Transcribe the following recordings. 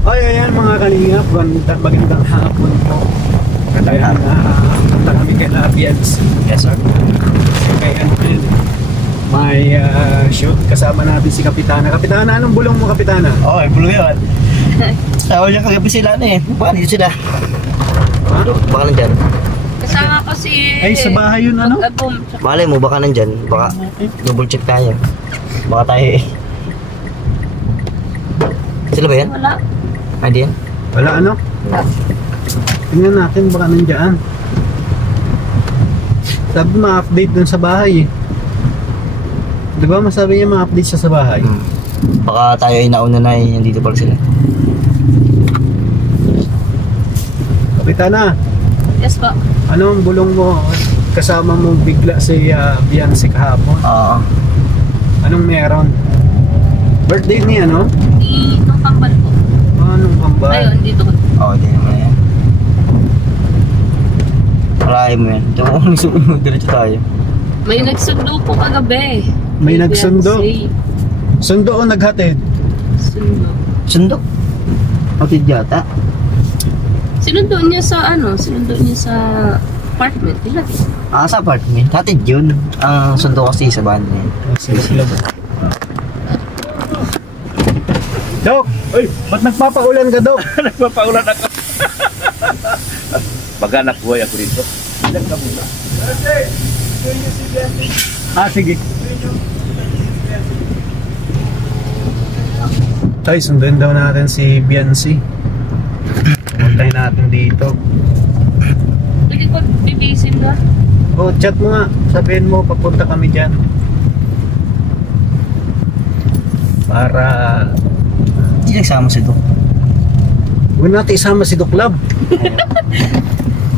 Ay, ayan mga kalingap, magandang hapon po. Kaya punta kami kay Labians. Yes, sir. Kaya may shoot kasama natin si Kapitana. Kapitana, anong bulong mo, Kapitana? Oo, bulong yun. Tawag niya kagabi sila na eh. Baka dito sila. Baka nandyan. Kasama ko si... Ay, sa bahay yun ano? Malay mo, baka nandyan. Baka double check tayo. Baka tayo eh. Sila ba yan? Wala. Ay, di yan? Wala ano? Wala. Tingnan natin, baka nandiyan. Sabi ma-update dun sa bahay eh. Diba masabi niya ma-update siya sa bahay? Baka tayo ay nauna na eh. Nandito pala sila. Kapitana, Yes po. ano ang bulong mo? Kasama mo bigla si Beyonce kahapon. Oo. Anong meron? Birthday niya, no? Dito kambal po. Anong kambal? Ayun, dito ko. Oo, di naman yan. Maraming mo yan. Ito mo, diretso tayo. May nagsundo po kagabi. May nagsundo? Beyonce. Sundo o naghatid? Sundo. Sundo? Hatid yata. Sinundo niya sa ano? Sinundo niya sa apartment nila. Ah, sa apartment. Hatid yun. Ang sundo kasi sa bahan na yun. Sila ba? Dok! Uy! Ba't nagpapaulan ka, Dok? Nagpapaulan ako. Mag-anak buhay ako dito. Ilan ka muna? Sige. Tay, sundan daw natin si Beyonce. Puntahin natin dito. Pwede ko bibisin ka? O, chat mo nga. Sabihin mo, papunta kami dyan. Para... Hindi nagsama si Doc. Huwag natin isama si Doc Lab.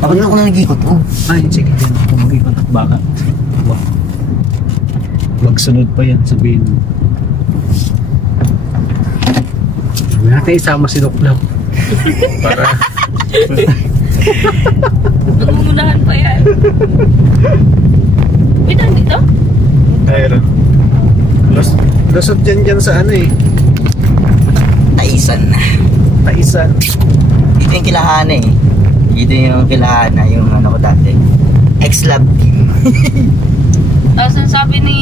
Ako na ako na nag-ikot. Oh. Ay, sige din. Kung mag-ikot at baka. Magsunod pa yan, sabihin mo. Huwag natin isama si Doc Lab. Para... Nangungunahan pa yan. Wait, dito? Ayun. Lusot dyan sa ano eh. Taisan. Taisan. Dito yung Kilahana eh. Dito yung Kilahana, yung ano ko dati. Ex-lab team. Tapos ang sabi ni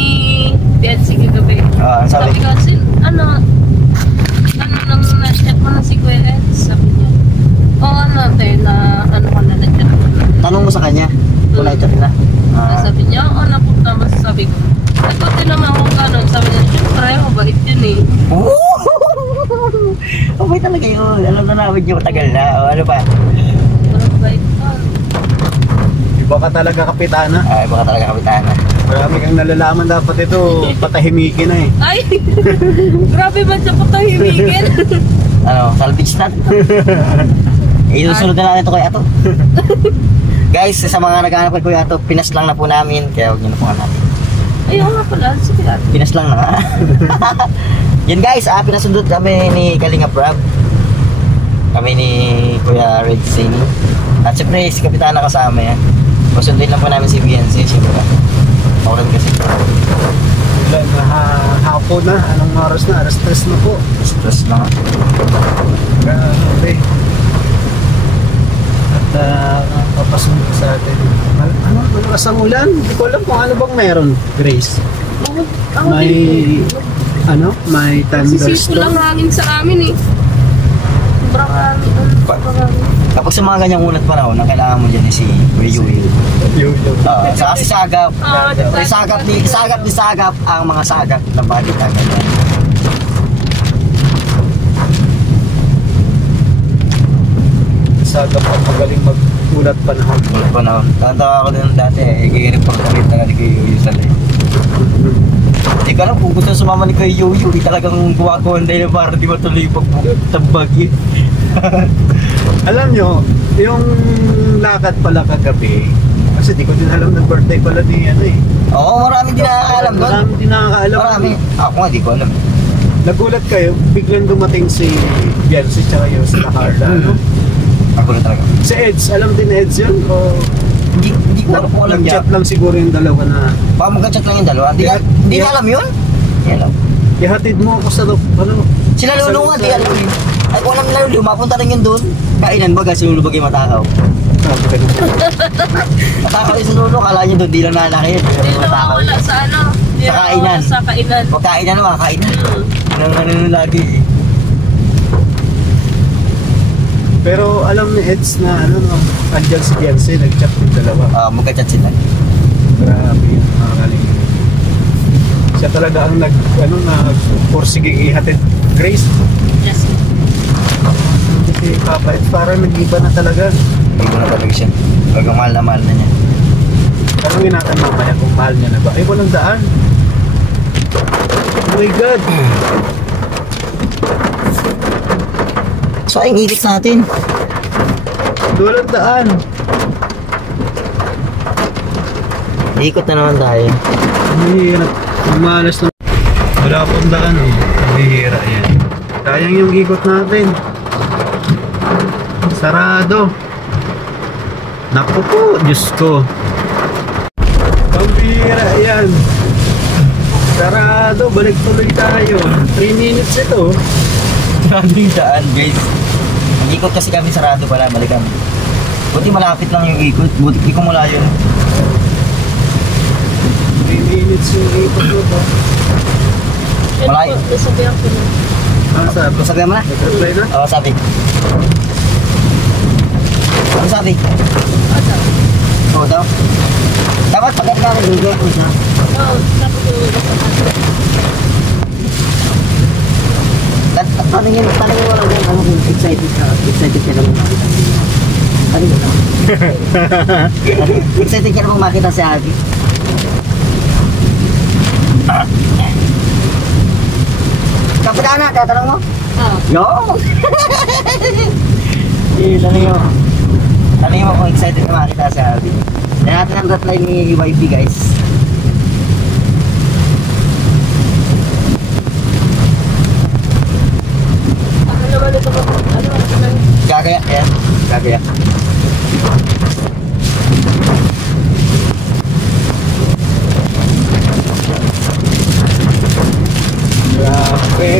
Beyonce kagabi. Oo, Sabi ko, ano nang na-chat mo na si Kuya Ed? Sabi niya, oo natin na ano ka na nag-chat mo na. Tanong mo sa kanya. Kung na-chat na. Sabi niya, oo napunta mo. Sabi ko, ito tinama kung gano'n. Sabi niya, syempre, mabait yun eh. Okay talaga yun. Alam na namin yung matagal na. O ano pa? Parang mabait ka. Iba ka talaga, Kapitana. Ay, baka talaga kapitana. Marami kang nalalaman, dapat ito patahimikin na eh. Ay! Grabe ba siya patahimigin? Ano, salvage na. Isusunod na natin ito kay Ato. Guys, sa mga naghahanap kay Kuya Ato, pinas lang na po namin. Kaya huwag nyo na po natin. Ayaw nga pala, sige lang. Pinas lang na nga. Yan guys, pinasundot kami ni Kalinga Prab. Kami ni Kuya Red Zini. At syempre, si Kapitana kasama yan. Pasundin lang po namin si Beyonce. Syempre, paulan kasi. Ulan na hapon na. Anong oras na? Alas 3 na po. Stress lang. Grabe. At papasunod sa atin. Ano? Malakas ang ulan? Hindi ko alam kung ano bang meron, Grace. May... Ano? May Sisipo thunderstorm. lang hangin sa amin eh. Sobrang hangin. Sobrang hangin. Kapag sa mga ganyang unat panahon, ang kailangan mo dyan si Kuya Yui. Yung. Saka si Sagap. Sagap ang mga sagap ng balita. Sagap ang magaling mag-ulat panahon. Ulat panahon. Tanda ako din dati, i-report kami na ni Kuya Yui sa live. Hindi ka lang kung gusto sumama ni Kuya Yui, talagang gumagawa na yun para di matuloy yung pagtabag yun. Alam nyo, yung lakad pala kagabi, kasi di ko din alam na birthday pala ni ano eh. Oo, marami din nakakaalam doon. Marami din nakakaalam. Marami. Ako nga, di ko alam. Nagulat kayo, biglang dumating si Beyonce tsaka yung si Carla, ano? Ako na talaga. Si Eds, alam din ni Eds yun? O Hindi ko alam niya. nag-chat lang siguro yung dalawa na Baka mag-chat lang yung dalawa. Hindi niya alam yun? Hindi alam. ihatid mo ako sa ano? Sila Lulu nga, di alam yun. Ay, kung alam nila, mapunta rin yun doon. Kainan baga, sinulubag yung matakaw. Matakaw yung sinulo, kala nyo doon, di lang nalaki. Hindi na mawala sa ano. Hindi Sa na kainan. mawala sa kainan. Huwag kainan naman, kainan. Ano lagi eh. Pero alam ni Eds na ano no, andyan si Biancy, nag-chat yung dalawa. Magka-chat sila. Grabe yun, mga kalingap. Siya talaga ang nag-porsiging ihatid Grace. Yes. Kasi Papa Eds parang nag-iba na talaga. Hindi ko na talaga siya. Talagang mahal na niya. Tanungin natin mamaya kung mahal niya na ba. Ay, walang daan. Oh my God! So, ay, ilit natin. Walang daan. Ikot na naman tayo. Mahirap. Umalas na. Wala pong daan oh. Mahira yan. Sayang yung ikot natin. Sarado. Naku po, Diyos ko. Pambira yan. Sarado, balik tuloy tayo. 3 minutes ito. Maraming daan, guys. Ikot kasi kami sarado pala, balik kami. Buti malapit lang yung ikot. Buti di ko mula yun. 3 minutes yung ikot mo to. Malay. Nasabihan ko na. Sabi? Sabi mo na? Nag-reply na? Oo, sabi. Ano sabi? Ano? Oo daw. Dapat pagkat ka ng Google Cruise na. Oo, tapos yung Tanungin mo lang yan, ano kung excited ka na makita. Tanungin mo lang. Excited ka na makita si Ate. Kapitana, tatanong mo? Oo. No! Tanungin mo kung excited na makita si Ate. Yan natin ang reply ni YB, guys. Ano naman ito ba? Ano? Gagayak yan. Gagayak. Grabe.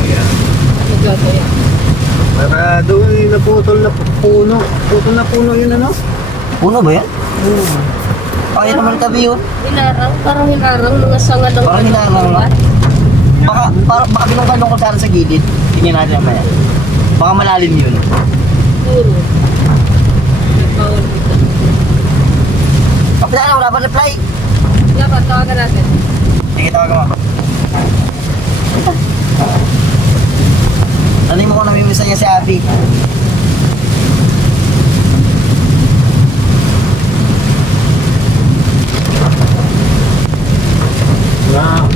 Ayan. Nagagaya. Sarado yung naputol na puno. Putol na puno yun ano? Puno ba yan? Ay, naman tabi yun. Hinarang? Parang hinarang mga sanga ng Parang hinarang, no? Baka binungkalong ko sana sa gilid. Tingnan natin naman yan. Baka malalim yun. Puro. Nagpawal dito. Kapitana, wala pa reply. Dapat, tawagan natin. Sige, tawagan mo. Ano mo ko namimisa niya si Abby?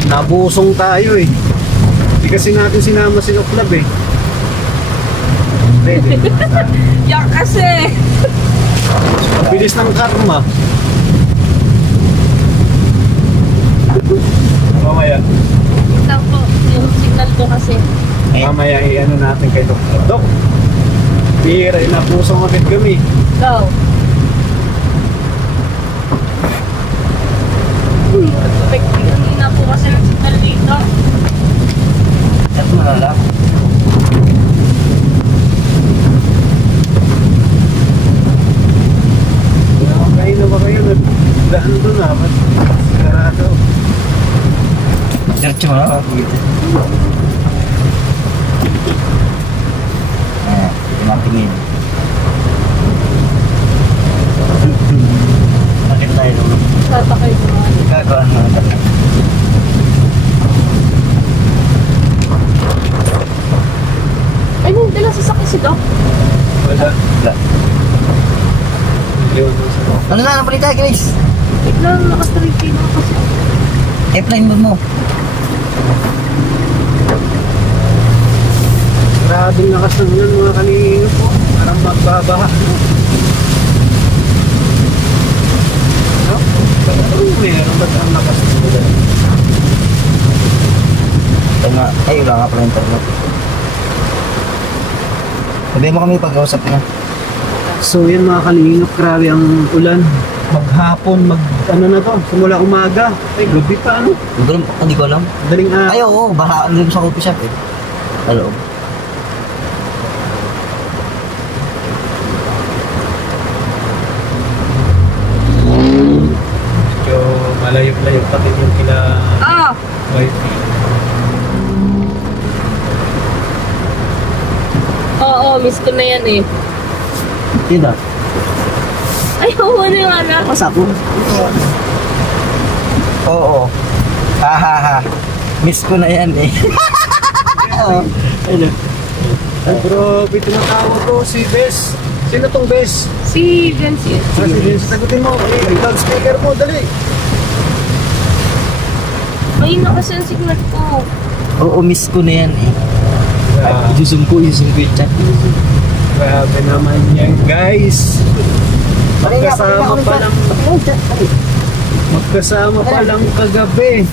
Nabusong tayo eh. Hindi kasi natin sinama si Oklab eh. Pwede. Yak kasi! Bilis ng karma. Mamaya. Tingnan ko, yung signal ko kasi. Mamaya i-ano natin kay Dok. Dok, bihira, nabusong agad kami. Go! Hindi na po kasi yung signal dito. Ito malala. Kain na ba kayo? Daan doon na. Sarado. Diretso mo na. Pinatingin. Nakita tayo naman. Sata kayo naman. Gagawa naman. Ay, hindi lang sasakay si Doc. Wala. Wala. Liwan mo sa Ano na ang balita, Grace? Biglang naka-3K na kasi. Airplane mode mo. Maraming lakas ng ulan mga kanino po. Parang magbabaha. No? Meron ba't ang lakas ng ulan? Ito nga. Ay, wala nga pala internet. Sabi mo kami pag-usap niya. So yan mga kalingap, grabe ang ulan. Maghapon, ano na to, simula umaga. Ay, gabi pa ano. Hindi ko alam. Daling Ay, oo. Baka ano sa coffee shop eh. Hello. Oo, miss ko na yan eh. Sino? Ay, oo na yung anak. Basta ako. Oo. Ha ha ha. Miss ko na yan eh. Ano? Ay, bro, tinatawag ko si Bes. Sino tong Bes? Si Vincent. Si Bes, sagutin mo. Eh, loudspeaker mo, dali. Ay, nakasan signal ko. Oo, miss ko na yan eh. Ah, Isum ko yung chat. grabe naman yan, guys. Magkasama pa lang kagabi.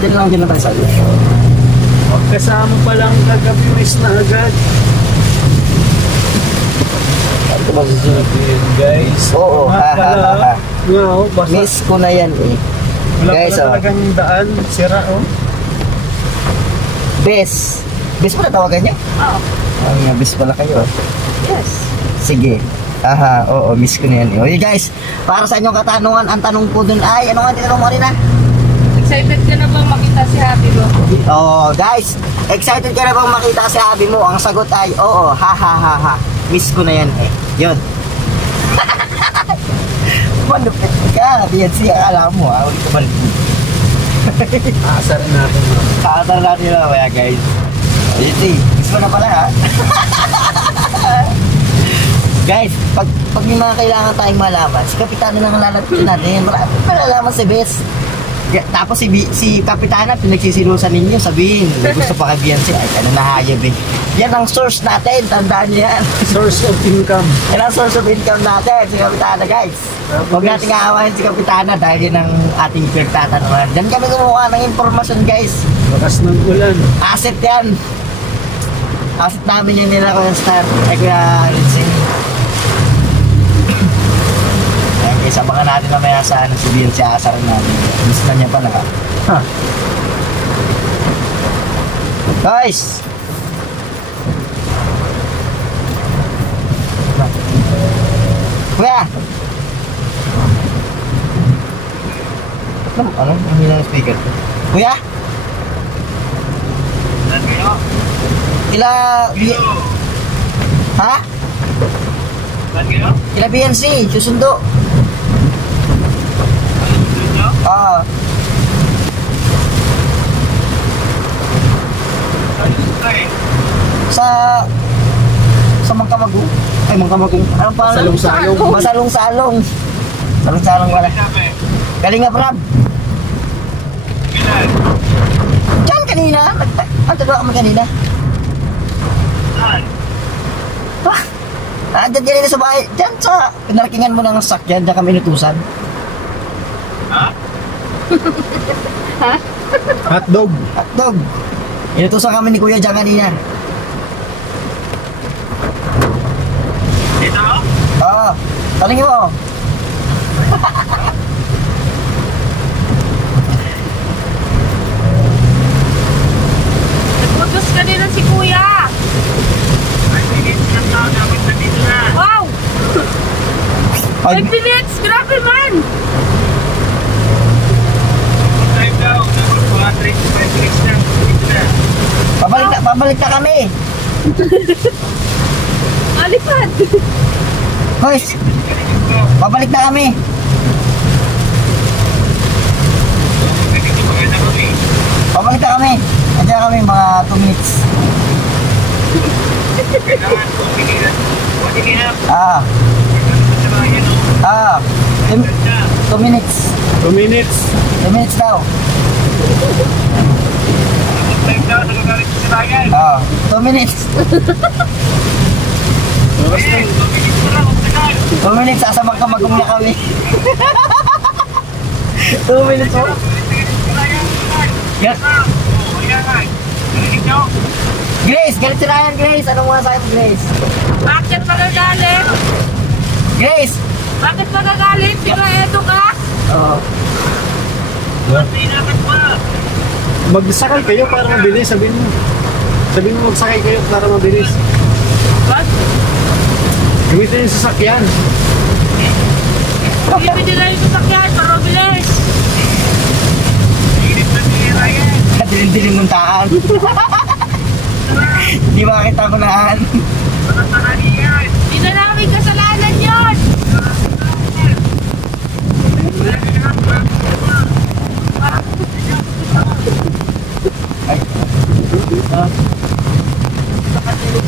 Diyan lang tayo sa iyo. Magkasama pa lang kagabi, miss na agad. Ito ba susunod? Ayan, guys. Oo, Nga ha, pala, ha, ha. nga, oh, basta. Miss ko na yan eh. Wala guys, pala talagang daan, sira, oh. Bes. Bes pala tawagan niya? Oo. Ang bes pala kayo. Yes. Sige. Aha, oo, miss ko na yan. Okay guys, para sa inyong katanungan, ang tanong po dun ay, ano nga tinanong mo rin na? Excited ka na bang makita si Happy mo? Oo, guys, excited ka na bang makita si Abby mo? Ang sagot ay, oo, ha ha ha ha. Miss ko na yan eh. Yun. Malupit ka, yan siya, alam mo ha, ulit ka malupit. Aasarin natin, oh. Kakatar natin na kaya guys. Ayun si, miss mo na pala ha. Guys, pag may mga kailangan tayong malaman, si Kapitana lang ang lalapitin natin. Marami malalaman si Bes. Tapos si Kapitana, pinagsisilusan ninyo, sabihin, may gusto pa kay Beyonce, ay, ano nahayab eh. Yan ang source natin, tandaan niyo yan. Source of income. Yan ang source of income natin, si Kapitana guys. Huwag natin aawahin si Kapitana dahil yan ang ating pinagtatanungan. Diyan kami kumuha ng informasyon guys. Lakas ng ulan. Asset yan. Asset namin yan nila Kuya Star. Ay Kuya Rinsing. Ayan guys, abangan natin mamaya sa ano, si Beyonce asar natin. Miss na niya pala ka. Ha? Guys! Kuya! Ano? Ang hila ng speaker? Kuya? Ha? Ila BNC, susundo. Ah. Sa Mangkamagong. Ay, Mangkamagong. Anong pa? Salong-salong. Masalong-salong. Salong-salong wala. Galing nga, Brad. Diyan kanina. Ang tadwa kami kanina. Diyan kanina sa bahay. Diyan sa pinarkingan mo ng sakyan. Diyan kami inutusan. Hotdog. Hotdog. Inutusan kami ni Kuya diyan kanina. Dito? Oo. Talingin mo. Nagputos ka din si Kuya. Ay, hindi siya tao namin na dito na. Wow! Pag, 5 minutes! Grabe man! Time daw, dapat mga 35 minutes na. Dito na. pabalik na kami. Alipad! Guys, pabalik na kami. Dito maganda kami. Pabalik na kami. Andiyan kami mga 2 minutes. Kailangan ko pinilan. What do you have? Ah. Sa mga yan, oh. Ah. 2 minutes. 2 minutes. 2 minutes daw. Time daw, nagagalit sa bayan. Ah. 2 minutes. Oras Eh, na. 2 minutes na lang, huwag tagal. 2 minutes. Asa Mangkamagong na kami. 2 minutes mo. Grace, galit si Ryan, Grace. Anong mga sa'yo, Grace? Bakit magagalit? Grace! Bakit magagalit? Di ba eto ka? Oo. Magsakay kayo para mabilis, sabihin mo. Sabihin mo magsakay kayo para mabilis. What? Gamitin yung sasakyan. Bibili na yung sasakyan para mabilis. Dilim-dilim ng taan. Di ba kita ko naan? Hindi na namin kasalanan yun!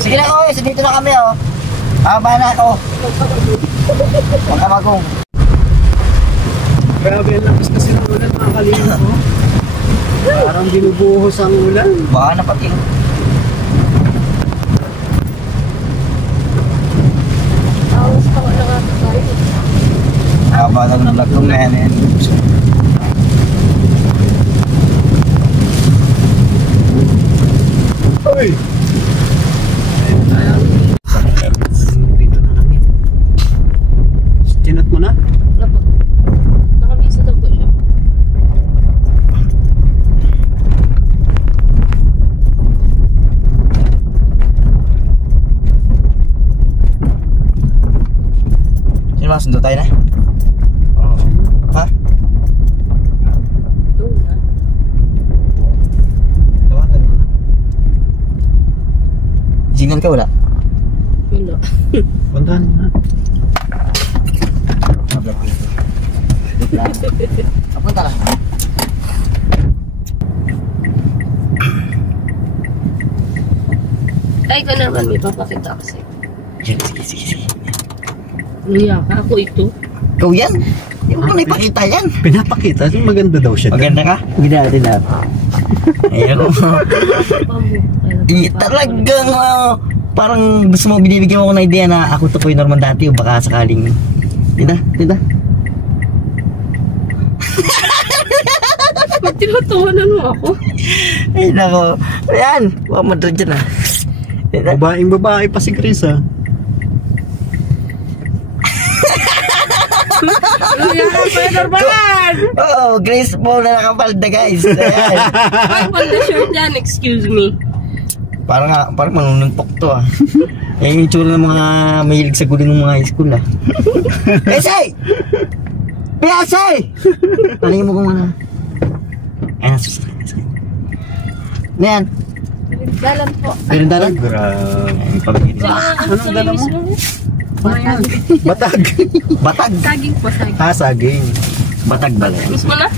Sige na ko, dito na kami oh. Haba na ako. Huwag ka magong. Grabe ang lakas kasi ng ulan, mga kalingap ko. Parang binubuhos ang ulan. Baka na pati. Awas pa wala nga tayo. Haba na ng vlog kong na yan. Uy! Dito na kami. Chinot mo na? Wala po. Nakabisa daw po siya. Sino mga sundo tayo na? Oo. Ha? Doon na. Tawagan mo na. Signal ka wala? Wala. Puntahan mo na. Vlog ko ito. Papunta lang. Ay, ka naman may papakita kasi. Sige. Luya ka, ako ito. Ikaw yan? Hindi mo na ipakita yan. Pinapakita, maganda daw siya. Maganda ka? Hindi natin na. Ayun. Talagang parang gusto mo binibigyan mo ko ng idea na ako to po yung Norman dati o baka sakaling. Tita? Ba't tinatawanan mo ako? Ay nako. Ayan. Huwag madra dyan ah. Babaeng babae pa si Chris ah. Luya ka pa, Norman! Oo, Grace mo na nakapalda guys. Ayan. Ay, pala shirt yan, excuse me. Parang manununtok to ah. Yan yung itsura ng mga mahilig sa gulo ng mga high school ah. Pesay! Pesay! Palingin mo kung ano. Ayan, susunod. Ano yan? Dalan po. Pirindalan? Grabe. Ay, pabigyan. Anong dala mo? Ano yan? Batag. Batag. Saging po, saging. Ha, saging. Batag ba? Miss mo na?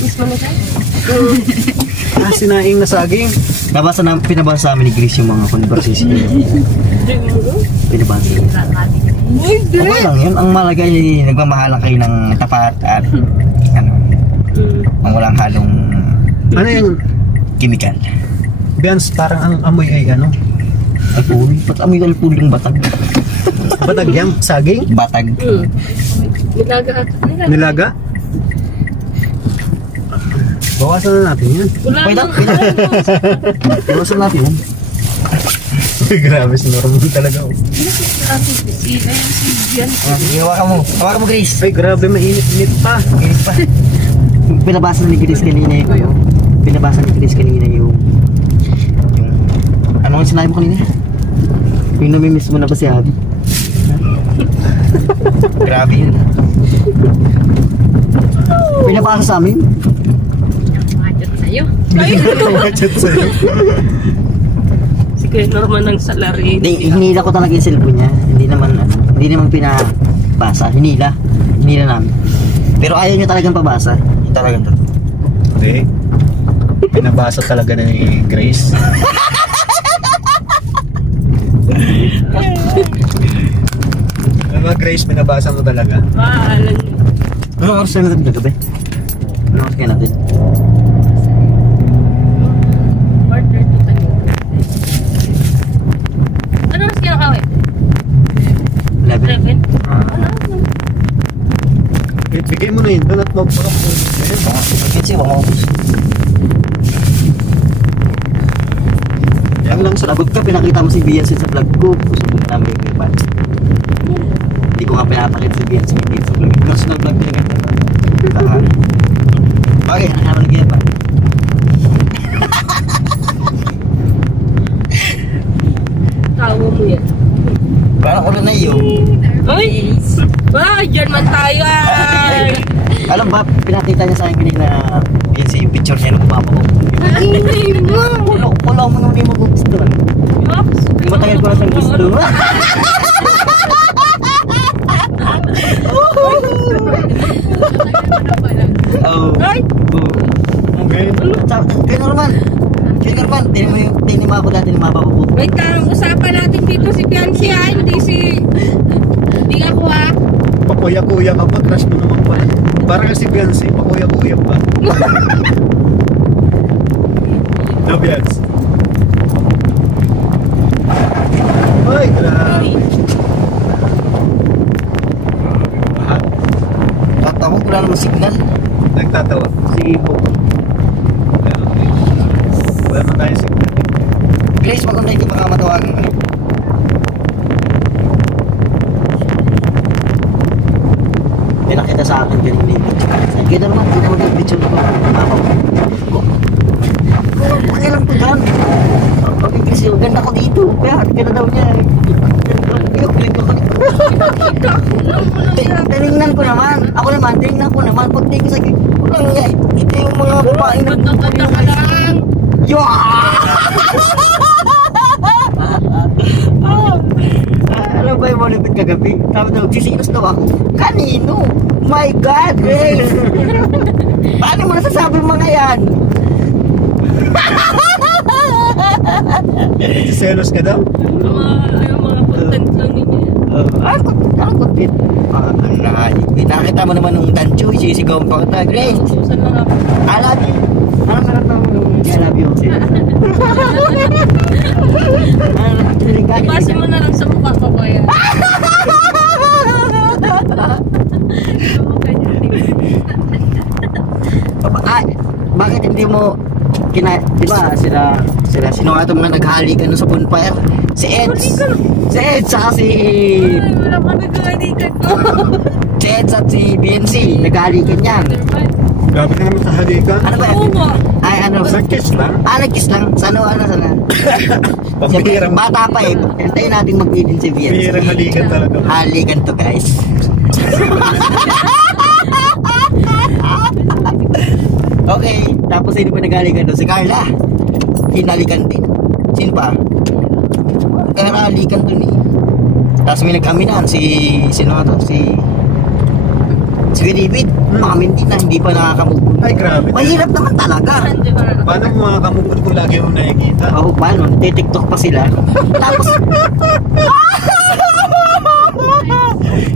Miss mo na siya? Ah, sinaing na saging. Pinabasa namin ni Grace yung mga conversation niya. Pinabasa niya. Okay lang yun. Ang malagay, nagmamahalan kayo ng tapat at ano, ang walang halong Ano yung chemical. Bians, parang ang amoy ay ano? Alpul. Ba't amoy alpul yung batag? Batag yan? Saging? Batag. Nilaga ata. Nilaga? Bawasan na natin yan. Wala Wait nang Iwasan natin yan. Grabe si Norman talaga. si Jan. Sige, hawakan mo. Hawakan mo, Grace. Ay, grabe, mainit-init pa. Grace pa. Pinabasa ni Grace kanina yung ano ang sinabi mo kanina? Yung namimiss mo na ba si Abby? Grabe yun. Pinabasa sa amin? Machat sa'yo. Chat sa'yo. Si Kuya Norman ng salary. Hinila ko talaga yung cellphone niya. Hindi naman pinabasa. Hinila namin. Pero ayaw niya talagang pabasa. Yung talagang to. Hindi. Pinabasa talaga ni Grace. Ano ba, Grace, pinabasa mo talaga? Alam niyo. Anong oras na natin gabi? Anong oras kaya natin? Order to tayo. Ano mas kinakawin? 11? 11? Bigay mo na yun doon at magpapakap mo. Kasi wala mo. Yan lang sa Sabog ka, pinakita mo si Beyonce sa vlog ko. Gusto mo namin yung iba. Hindi ko nga pinapakita si Beyonce sa vlog. Personal vlog ko yung ganda. Bakit? Ano nagkaya pa? Tawa mo yan. Parang ulo na iyo. Ay! Ba, German tayo ay! Alam ba, pinakita niya sa akin kanina Yan sa yung picture niya na bumabako. Hindi mo! Wala mo nung hindi mo gustuhan. Matagal ko na siyang gusto. Oh. Okay. Kaya naman. Tinima ako dati ng mapapapuk. Wait lang, usapan natin dito si Biancy ha, hindi ako ha. Pakuya-kuya ka pa, crush mo naman pala. Parang si Biancy, pakuya-kuya pa. No, Biancy. Ay, grabe. Tatawag, wala namang signal. Nagtatawa. Sige po. Wala na tayo signal. Grace, maganda hindi pa ka matawagan ko. May nakita sa akin ganun dito. Kita naman yung picture ko. Pakilang to dyan. Okay, Grace, yung ganda ko dito. Kaya, ganda daw niya. Tinignan ko naman. Ako naman, tinignan ko naman. Pag tingin sa akin, walang niya. Ito yung mga babae na... Ganda ka lang! Alam ba yung malapit kagabi? Tama daw, sisinos daw ako. Kanino? My God, Grace! Paano mo nasasabi mga yan? Selos ka daw? Yung mga content lang ninyo. Anong content? Nakakita mo naman nung Tanchoy, sisigaw pa kita, Grace! Susan lang ako. I love you! Anong naratang mo nung I love you? Ibase mo na lang sa mukha ko kuya. Bakit hindi mo di ba sila sino nga itong mga naghalikan sa bonfire? Si Ed saka si Wala ka nagkakalikan ko. si Ed at si BNC naghalikan yan. Grabe ka naman sa halikan. Ano ba? Oo nga. Ay ano? Nag-kiss lang? Nag-kiss lang. Sana. Pambihirang Bata pa eh. Hintayin natin mag-ibin si BNC. Bihirang halikan talaga. Halikan to guys. Okay, tapos sino pa naghalikan doon? Si Carla. Hinalikan din. Sino pa? Halikan doon eh. Tapos may nag-aminan sino nga to? Si David. Makamin din na hindi pa nakakamove. Ay, grabe. Mahirap naman talaga. Paano mo makakamukod kung lagi mo nakikita? Oo, paano? Titiktok pa sila. Tapos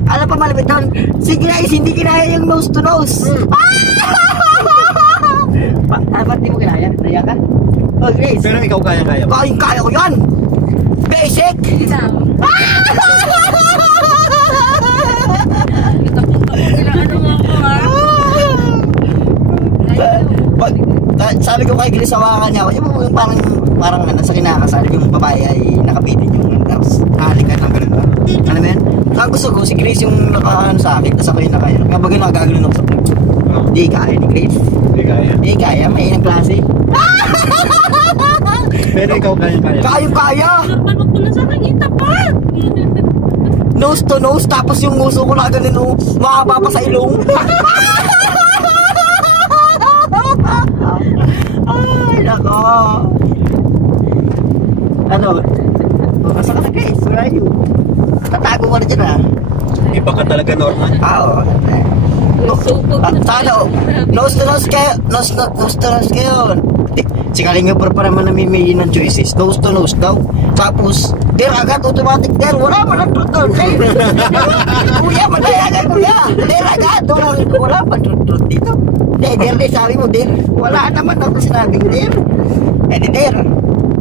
alam pa malapit doon, si Grace hindi kinaya yung nose to nose. Ba't di mo kinaya? Naya ka? Oh, Grace. Pero ikaw kaya-kaya mo. Kaya ko yan. Basic. Sabi ko kay Grace, hawakan niya ako. Yung parang sa kinakasal, yung babae ay nakapitin yung tapos halikan ng ganun ba? Ano ba yan? Kaya gusto ko, si Grace yung nakaano sa akin, tapos ako yung nakaano. Kaya bagay nakagagano ako sa akin. Di kaya ni Grace. Di kaya, may inang klase. Pero ikaw kaya-kaya. Kaya! Palpag ko na sa akin, itapat! Nose to nose, tapos yung nguso ko na ganun, mahaba pa sa ilong. Ay, nako. Ano? Asa ka na guys? Where are you? Tatago ka na dyan ah. Iba ka talaga, Norman. Oo. Sana, nose to nose kayo. Nose to nose kayo. Si Kalinga pa naman namimili ng choices. Nose to nose daw. Tapos, der agad, automatic der. Wala man ang trut-trut. Kuya, madaya agad kuya. Der agad. Wala man trut-trut dito. Der, sabi mo der. Wala naman ako sinabi mo der. Eh di der.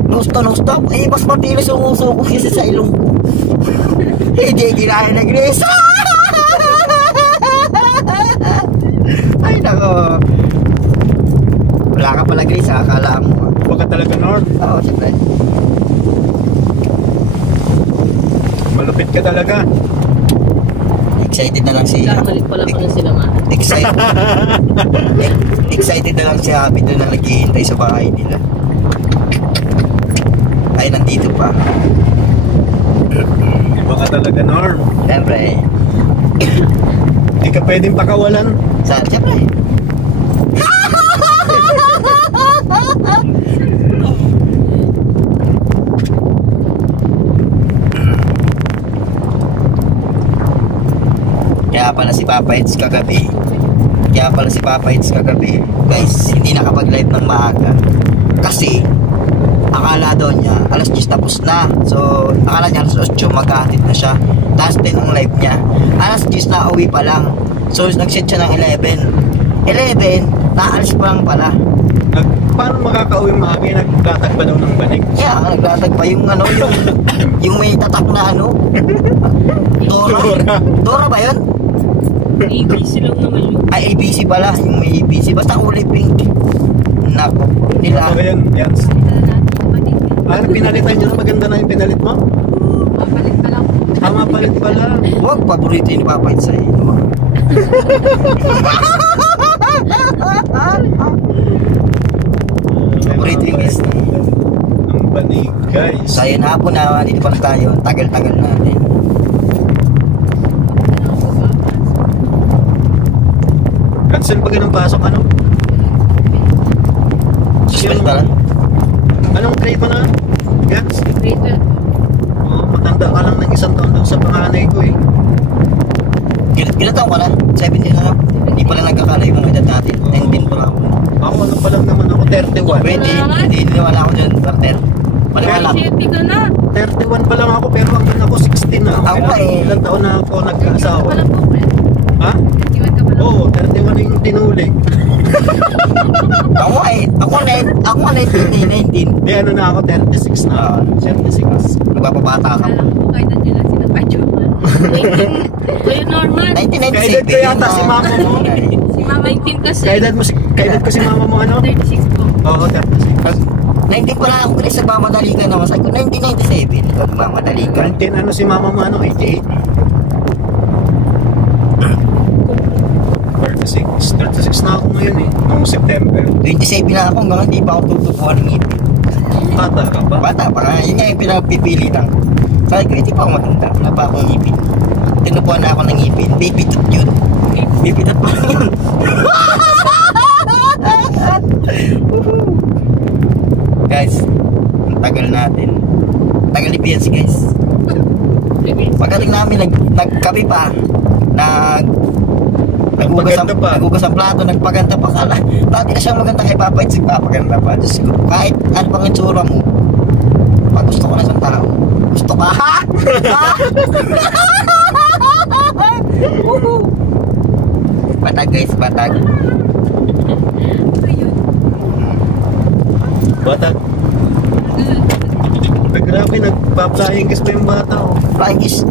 Nose to nose daw. Eh, mas matilis yung uso ko kasi sa ilong ko. Hindi kinaya na Grace. Ay, nako. Wala ka pala Grace, akala mo. Iba ka talaga, Norm. Oo, siyempre. Malupit ka talaga. Excited na lang si... Kakalik pala ko na sila ma. Excited na lang si Happy doon na naghihintay sa bahay nila. Ay, nandito pa. Iba ka talaga, Norm. Siyempre. Hindi ka pwedeng pakawalan. Siyempre. Kaya pala si Papa Eds kagabi. Guys, hindi nakapag-live ng maaga. Kasi, akala daw niya, alas 10 tapos na. So, akala niya alas 8, magkahatid na siya. Tapos 10 ang live niya. Alas 10 na uwi pa lang. So, nag-set siya ng 11, naalis pa lang pala. Paano makakauwi maaga? Naglatag pa daw ng banig. Yeah, naglatag pa yung ano, yung may tatak na ano. Dora ba yun? ABC lang naman yun. Ay, ABC pala. Yung may ABC. Basta kulay pink. Nako, nila. Ano ba yan? Yes. Ano, pinalitan nyo? Maganda na yung pinalit mo? Mapalit pa lang. Mapalit pala. Huwag, paborito yun ni Papa Eds sa'yo. Paborito yung guys. Ang banig, guys. So, ayun, hapon na, dito pa na tayo. Tagal-tagal natin. Cancel pa ganun pasok, ano? Suspend pa lang. Anong grade mo na? Gans? Grade 12. Oo, matanda ka lang ng 1 taon doon sa panganay ko eh. Ilan taon ka na? 17 na lang. Hindi pala nagkakalay yung edad natin. 19 pa lang ako. Ako ano pa lang naman ako, 31. Pwede, hindi wala ako dyan, partner. Maniwala ko. Happy ka na. 31 pa lang ako, pero hanggang ako 16 na. Ako pa eh. Ilang taon na ako nagkaasawa. Wala po, friend. Ha? 31 ka pa lang. Oo, 31 na yung tinulig. Ako na 19. Eh ano na ako, 36 na. 36. Nagpapabata ka. Alam ko kahit nandiyan lang sila Pacho. Kuya Norman. 1997. Kaedad ko yata si mama mo. Si Mama 19 kasi. Kaedad ko si mama mo ano? 36 po. Oo, 36. 19 pala ako guys, nagmamadali ka naman. Sabi ko, 1997. Ikaw nagmamadali ka. 19 ano si mama mo ano, 88. 36 na ako ngayon eh, noong September. 27 na ako hanggang hindi pa ako tutupuan ng ngipin. Bata ka ba? Bata pa nga, yun nga yung pinagpipilitan ko. Sabi ko, hindi pa ako matanda. Wala pa akong ngipin. Tinupuan na ako ng ngipin. Baby tooth yun. Baby tooth pa yun. Guys, ang tagal natin. Tagal ni PNC guys. Pagdating namin, nagkape pa. Nagugas ang plato, nagpaganda pa kala. Dati na siyang maganda kay Papa Eds, nagpapaganda pa. Diyos ko, kahit ano pang itsura mo, pag gusto ko na isang tao, gusto ka, ha? Batag guys, batag. Bata. Grabe, nagpa-flying kiss pa yung bata oh. Flying kiss.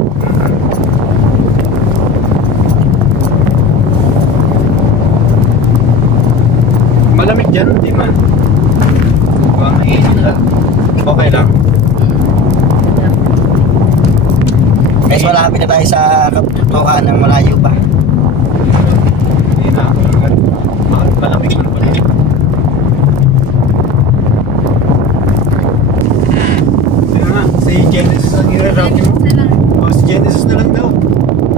Malamig dyan, di man. Mainit lang. Okay lang. Guys, malapit na tayo sa katotohanan ng malayo pa. Hindi na ako. Malamig lang pala. Yun nga, si Genesis ang i-review. Oh, si Genesis na lang daw.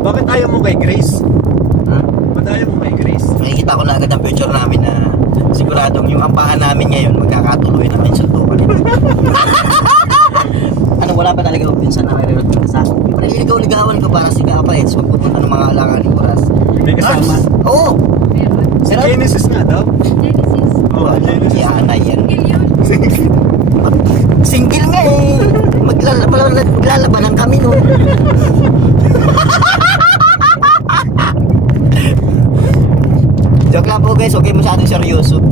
Bakit ayaw mo kay Grace? Ba't ayaw mo kay Grace? Nakikita ko na agad ang picture namin na siguradong yung ampahan namin ngayon magkakatuloy namin sa tupan. Ano, wala pa talaga pinsan na may reload sa akin. Paniligaw-ligawan ko para si Papa Eds magpupunta ng mga alangan ng oras. May kasama. Oo! Si Genesis nga daw. Genesis. Oh, Genesis. Yan na yan. Yun. Single nga eh. Maglalabanan kami no. Joke lang po guys, okay masyadong seryoso.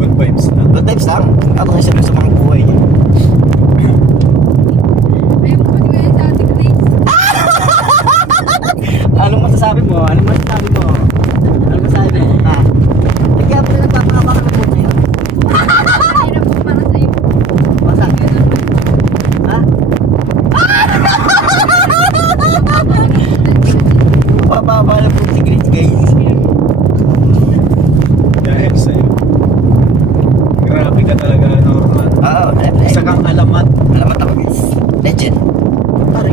Good vibes na. Good vibes lang. Habang seryoso mga buhay niya. Ayaw mo mag-iwala sa ating Grace. Anong masasabi mo? Anong masasabi mo? Anong masasabi mo? Ha? Kaya pala nagpapakabaka ng buhay ngayon. Hirap po para sa'yo. Basa. Ha? Mapapaba na po si Grace guys. Dahil sa'yo. Grabe ka talaga, Norman. Oo, Isa kang alamat. alamat ako guys. Legend. Pare.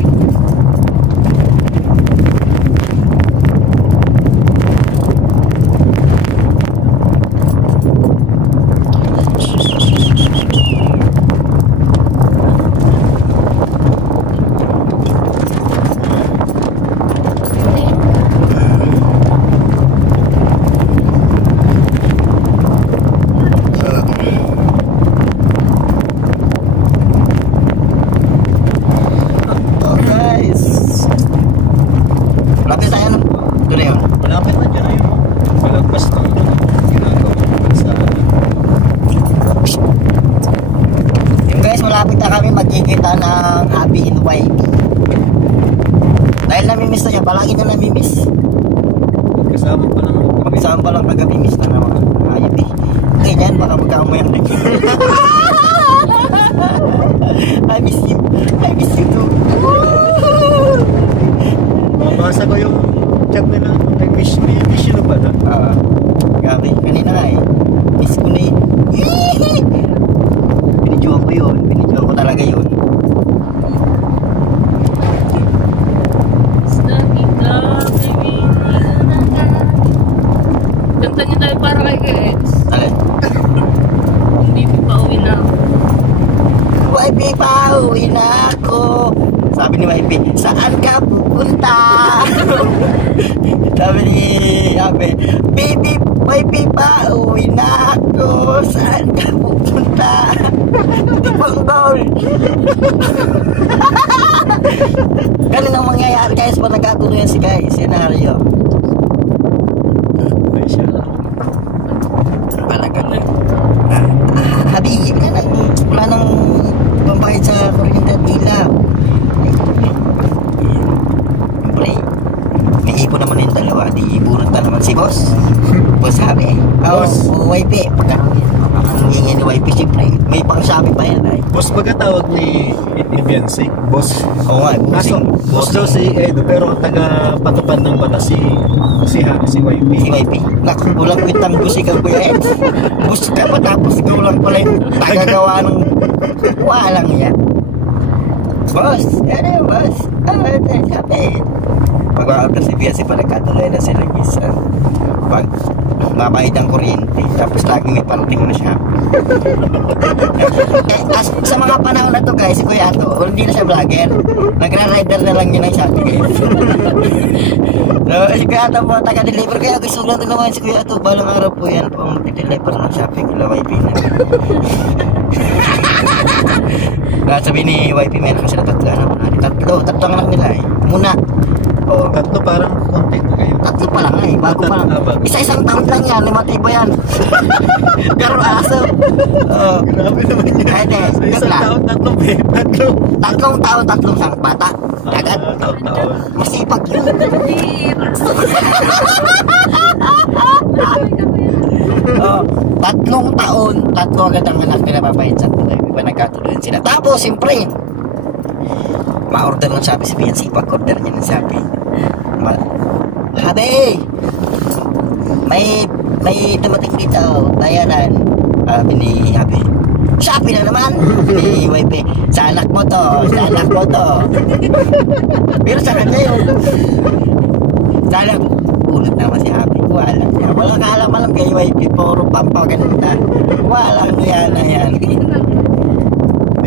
YB. Dahil namimiss na niya, palagi na namimiss. Kasama pa lang. Pag-isama pa lang kagabi, miss na naman. Ayun eh. Ganyan, baka magkamayan rin. I miss you. I miss you too. Mabasa ko yung chat nila. Nag-miss you na pala. Gabi, kanina nga eh. Miss ko na eh. Binidyoan ko yun. Binidyoan ko talaga yun. Ganda niyo tayo para kay Kex. Alin? Hindi pa uwi na ako. YB pa, uwi na ako. Sabi ni YB, saan ka pupunta? Sabi ni Abe, baby, YB pa, uwi na ako. Saan ka pupunta? Hindi pang goal. Ganun ang mangyayari guys pag nagkatuloy si guys, senaryo. Ay siya. Talaga na. Habi, wala nang pambayad sa kuryente at ilaw. Siyempre, may ipon naman yung dalawa. Di bunot na naman si boss. Boss sabi, Boss. YP. Ang hingin ni YP, siyempre, may pang-sabi pa yan. Ay. Boss pagkatawag ni Beyonce. Boss. Oo nga, Kaso, boss daw si Edo, pero ang taga-patupad ng bata si YP. Si YP. Naku, walang kwentang boss ikaw, Kuya Ed. Boss ka pa, tapos ikaw lang pala yung tagagawa ng walang yan. Boss, ano yung boss? Sabi. Pag-order si Beyonce, pa nagkatuloy na sila isa. Pag mabayad ang kuryente, tapos laging may parating na siya. Sa mga panahon na to guys, si Kuya Ato, hindi na siya vlogger. Nagra-rider na lang yun ang Shopee guys. So, si Kuya Ato po, taga-deliver. Kaya gusto lang din naman si Kuya Ato, balang araw po yan po ang deliver ng Shopee kila YP na. Sabi ni YP, meron kasi na tatlo ang anak nila eh. Muna. Oh. Tatlo parang konti na kayo. Tatlo pa lang eh, bago pa lang. Isa-isang taon lang yan, limatiba yan. Pero aso. Oh. Grabe naman yan. Ay, Sa isang taon, Tatlong taon, tatlong sang bata. Agad. Taon. Masipag yun. Oh, tatlong taon, tatlo agad ang anak nila babayad sa tuloy. Iba nagkatuloy sila. Tapos, siyempre, ma-order ng Shopee si Beyonce. Pag-order niya ng Shopee. Habi! May dumating dito, bayaran. Sabi ni Habi, Shopee na naman! Ni YP, sa anak mo to, sa anak mo to. Pero sa kanya yun. Sa anak, ulit naman si Habi. Wala niya. Wala kaalaman kay YP, puro pampaganda. Walang yan na yan. Hindi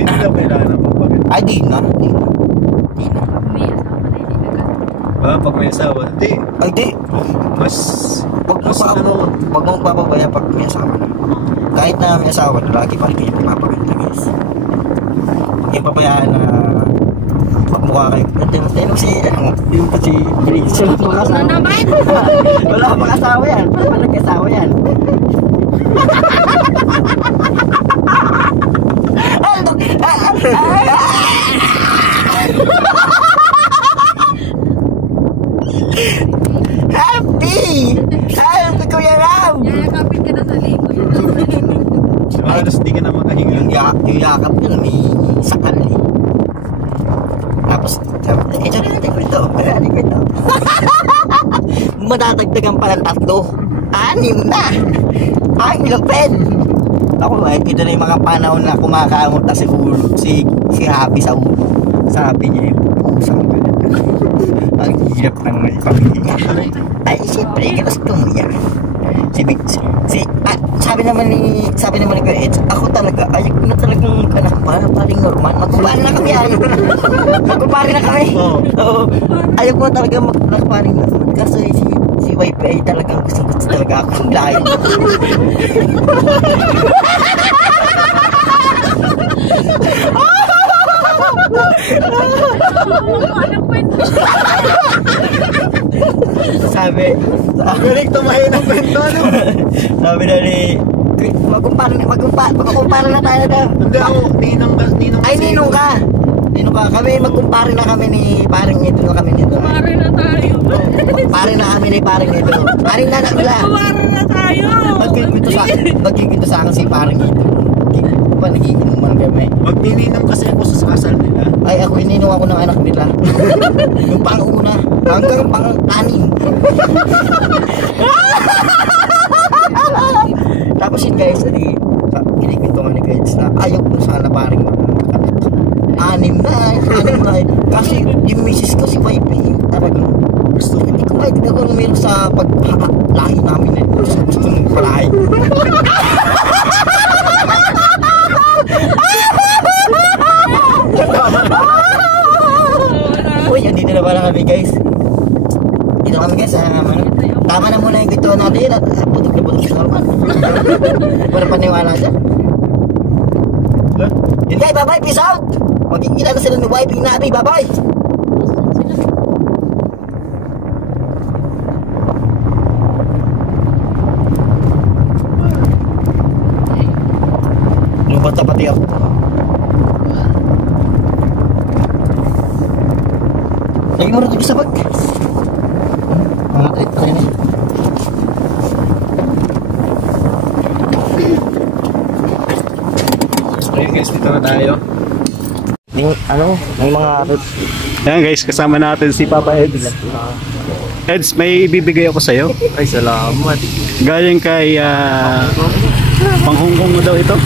na kailangan ng pampaganda. Ay, di na. Pag may asawa, hindi. Ay, di. Mas Huwag mo papabaya pag may asawa na. Kahit na may asawa na, lagi pa rin kayo papaganda guys. Yung pabayaan na magmukha kayo. Tayo si, yung pa si Grace. Ano naman? Wala ka mag-asawa yan. Wala ka nag-asawa yan. Happy! Happy Kuya Ram! Yakapin ka na sa libo. halos di ka na makahinga. Yung yakap yun, may sakal eh. Tapos, ito na natin ko ito. Madadagdagan pa ng 3. 6 na! Ang lupin! Ako makikita na yung mga panahon na kumakaamot na si Happy sa ulo. Sabi niya yung pusang ko na. Ang hirap ng may pamilya. Ay, siyempre, gusto mo yan. Sabi naman ni Kuya Eds, ako talaga, ayaw ko na talagang anak pa, paring normal. Magkumpare na kami yan. Magkumpare na kami. Oo. Ayaw ko na talaga mag-anak paring normal. Kasi si YP ay talagang gusto talaga akong layo. Sabi Galing tumahin ng kwento, ano? Sabi na ni magkumpara na tayo na. Hindi ako, ninong Ay, ninong ka. Sino ka? Kami, magkumpare na kami ni paring ito na kami nito. Kumare na tayo. Pare na kami ni paring ito. Paring na nila. Kumare na tayo. Magkikinto sa akin si paring ito. Pa nagiinuman kami. Magtininom kasi ako sa kasal nila. Ay, ako ininom ako ng anak nila. Yung pang-una hanggang pang-anim. Tapos yun guys, kinikwento nga ni guys na ayaw ko sana paring anim na. Kasi yung misis ko si wifey, talagang gusto, hindi ko maintindihan kung meron sa paglahi namin na gusto nung palahi. Uy, andito na pala kami guys. Dito kami guys, tama na muna yung kwento natin at putok na putok sa naman. Para paniwala siya. Yun guys, bye bye, peace out. Magkikita na sila ng wiping natin, bye bye. Lubat na pati ako. Lagi mo rin sa bag. Ayun guys, dito na tayo. May mga... Ayan guys, kasama natin si Papa Eds. Eds, may ibibigay ako sa'yo. Ay, salamat. Galing kay... panghungkong mo daw ito.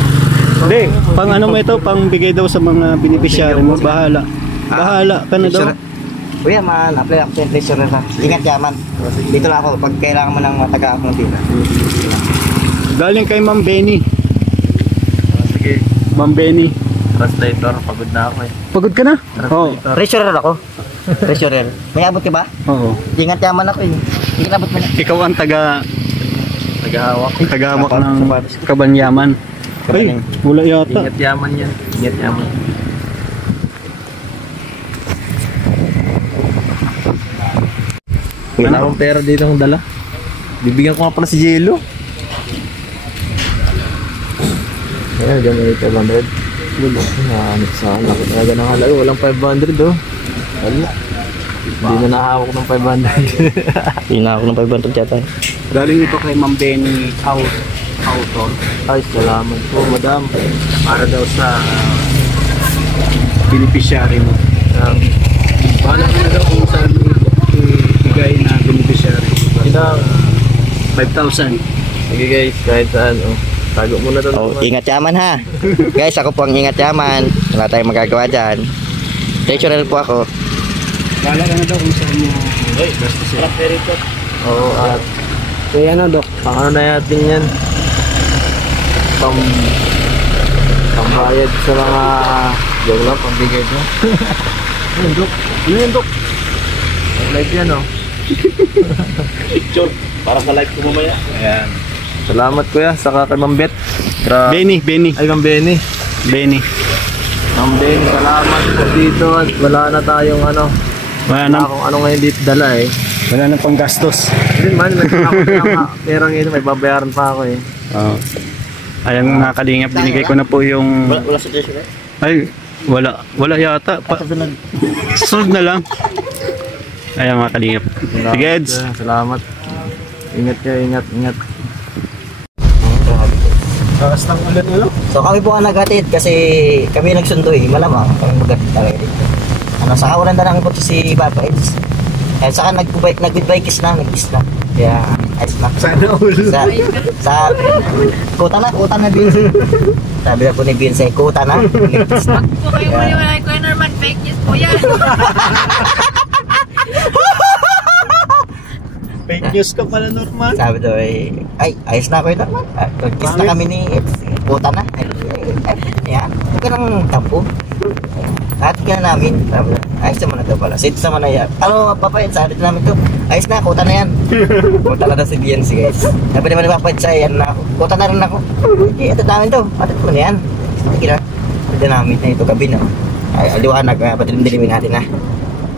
Hindi, pang ano mo ito, pang bigay daw sa mga beneficiary mo. Bahala. Bahala ka na daw. Kuya man, apply ako sa treasurer na. Ingat yaman. Dito lang ako pag kailangan mo ng mataga akong dito. Galing kay Ma'am Benny. Sige, Ma'am Benny. translator, pagod na ako eh. Pagod ka na? Oo. Treasurer ako. Treasurer. May abot ka ba? Oo. Ingat yaman ako eh. Ingat abot mo na. Ikaw ang Tagahawak. tagahawak ng Kabanyaman. Ay, wala yata. Ingat yaman yan. Ingat yaman. Wala akong pera dito ang dala. Bibigyan ko nga pala si Jello. Ayan, dyan may 500. Wala, nahanap sa anak. Talaga ng halaga, walang 500 oh. Wala. Hindi na nahawak ng 500. Hindi na ako ng 500 yata. Galing ito kay Ma'am Benny Autor. Ay, salamat po, madam. Para daw sa beneficiary mo. Bahala ka na daw kung saan mo ibigay na beneficiary. Kita, 5,000. sige guys, kahit saan oh. Tago muna to. Oh, ingat yaman ha. Guys, ako po ang ingat yaman. Wala tayong magagawa dyan. Treasurer po ako. Bahala ka na daw kung saan mo gastusin. Oo, at Kaya ano, Dok? paano na natin yan? Pambayad sa mga joke lang, pambigay nyo. Ano yun, Dok? Ano yun, Dok? Live yan oh. Picture. Para sa live ko mamaya. Ayan. Salamat kuya sa kay Ma'am Bet. Benny. Ay, Ma'am Benny. Benny. Ma'am Benny, salamat po dito at wala na tayong ano. Wala Wala na, akong ano ngayon dito dala eh. wala na pang gastos. Hindi man, may pera ngayon, may babayaran pa ako eh. Oo. Ayan mga kalingap, binigay ko na po yung... Wala sa treasurer? Ay, wala. Wala yata. Sunod na lang. Ayan mga kalingap. Sige, Eds. Kuya, salamat. Ingat kayo, ingat. Bakas ng ulan, ano? So kami po ang naghatid kasi kami nagsundo eh. Malamang kami maghatid talaga dito. Sa kawalan na lang po si Papa Eds. Kaya saka nag-goodbye kiss na. Kaya ayos na. Sana ulo. Sa kuta na Vince. Sabi na po ni Vince, kuta na. Nag-kiss na. Wag po kayo maniwala kay Norman, fake news po yan. Fake news ka pala, Norman. Sabi daw ay ayos na ako yun naman. Nag-kiss na kami ni Eds. Kuta na. Ayan. Huwag ka nang tampo. Hati ka na namin. Ayos naman na daw pala. Sits naman na yan. Ano, Papa Eds, sabi namin to. Ayos na, kuta na yan. Kuta na daw si BNC guys. Sabi naman ni Papa Eds, yan na ako. Kuta na rin ako. Okay, ito namin to. Atat ko na yan. Sige na. Ito namin na ito, gabi na. Ay, aliwanag. Patilim-dilimin natin na.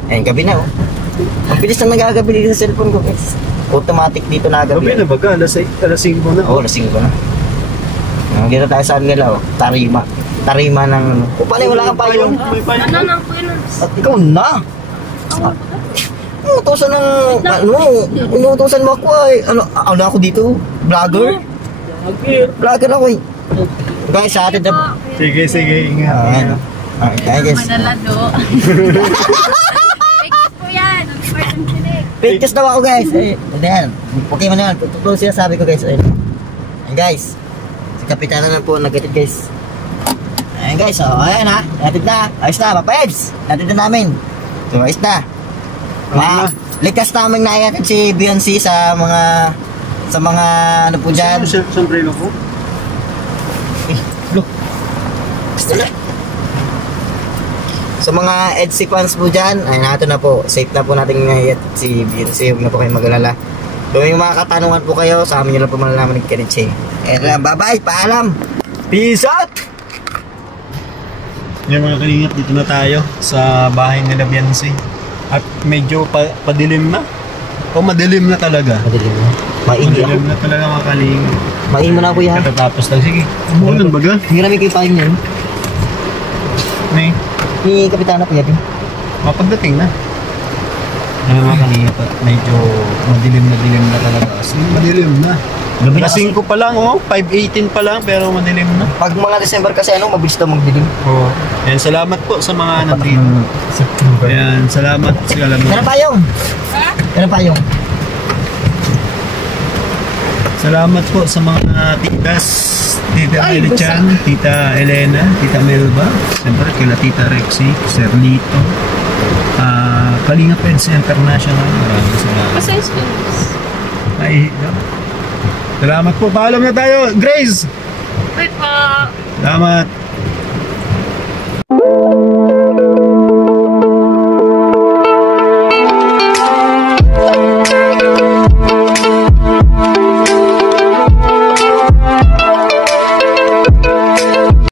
Ayun, gabi na oh. Ang bilis na nagagabi dito sa cellphone ko guys. Automatic dito nagagabi. Gabi na baga, alas 5 na. Oo, lasing ko na. Dito tayo sa nila oh. Tarima. tarima ng... O, paano wala kang payong? May payong. Ano nang po yun? At ikaw na! Inuutosan ng... Inuutosan mo ako ay... Ano ako dito? Vlogger? Vlogger ako eh. Guys, sa atin na... Sige, ingat. Ano? Okay, guys. Manalado. Fake po yan. Fake test daw ako guys. Ayan. Okay man naman. Totoo siya sabi ko guys. Ayan guys. Si Kapitana na po nag-atid guys. Ayan guys. Oh, ayan ha. Natid na. Ayos na. Papeds. Natid na namin. So ayos na. Likas namin na-atid si Beyonce sa mga ano po dyan. Sombrero ko? Look. Gusto na. Sa mga edge sequence po dyan, ay nato na po. Safe na po natin ngayat si Beyonce. Huwag na po kayo mag-alala. Kung may mga katanungan po kayo, sa amin nyo lang po malalaman ni Kenichi. Bye-bye, paalam. Peace out! Yung mga kalingap, dito na tayo sa bahay nila Beyonce. At medyo padilim na. O madilim na talaga. Madilim na. Maingi ako. Madilim na talaga mga kalingap. Maingi mo na kuya. Katatapos lang. Sige. Umulan baga? Hindi namin kayo pahin yun. May. Ni Kapitana kuya din. Mapagdating na. Ano mga kalingap, medyo madilim na talaga. As in, madilim na. Alas 5 pa lang, 5:18 pa lang, pero madilim na. Pag mga December kasi mabilis daw magdilim. Oo. Ayan, salamat po sa mga nandito. Ayan, salamat. Meron payong. Meron payong. Salamat po sa mga titas, Tita Elichan, Tita Elena, Tita Melba, siyempre kila Tita Rexy, Sir Lito, Kalinga Peds International, maraming salamat. Pasensya ko. Ay, salamat po, paalam na tayo, Grace! Wait po. Salamat.